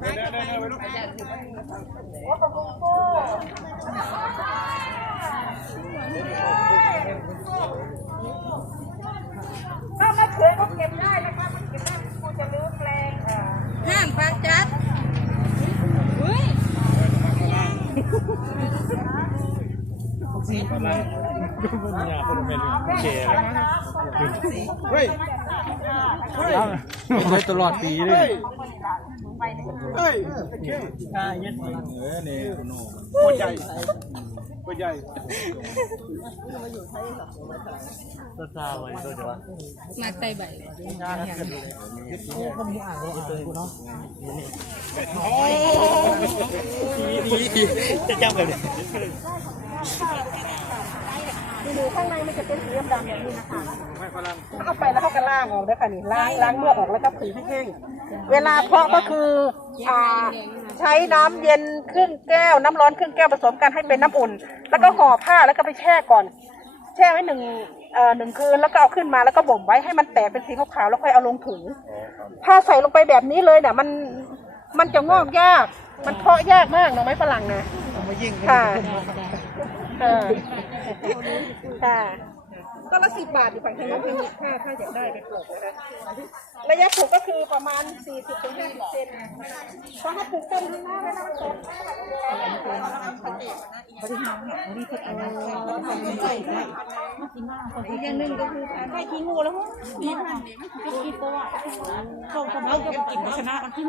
ถ้าไม่เคยก็เก็บได้นะคะมันเก็บได้คุณจะลื้อแปลงอ่าห้ามฟังจัดเฮ้ยไว้ตลอดปีเลย เฮ้ยเออเนี่ยตัวใหญ่ตัวใหญ่มาไตใบจะจำกันเลยดูข้างในมันจะเป็นสีดำๆอย่างนี้นะคะเอาไปแล้วเขาก็ล้างออกด้วยค่ะนี่ล้างล้างเมื่อกออกแล้วก็ผืนให้แห้ง เวลาเพาะก็คืออ่าใช้น้ำเย็นครึ่งแก้ว น้ำร้อนครึ่งแก้วผสมกันให้เป็นน้ำอุ่น แล้วก็ห่อผ้าแล้วก็ไปแช่ก่อน แช่ไว้หนึ่งเอ่อหนึ่งคืนแล้วก็เอาขึ้นมาแล้วก็บ่มไว้ให้มันแตกเป็นสีขาวๆแล้วค่อยเอาลงถุง ถ้าใส่ลงไปแบบนี้เลยเนี่ยมันมันจะงอกยาก มันเพาะยากมากหน่อไม้ฝรั่งนะค่ะค่ะค่ะ ต้นละสิบบาทอยู่ฝั่งทางโน้นเป็ค่าถ้าอยากได้ไปปลูกนะคะระยะปลูกก็คือประมาณสี่สิบถึงห้าสิบเซนเพราะถ้าปลูกต้นข้างหน้าไม่ต้อต้บริหารเนี่ยบริหารเนี่ยใส่ได้มากกินมากอีกอย่างหนึ่งก็คือใครกินงูแล้วมั้งกินมันกินตัวส่งสมองกินกินชนะมันกิน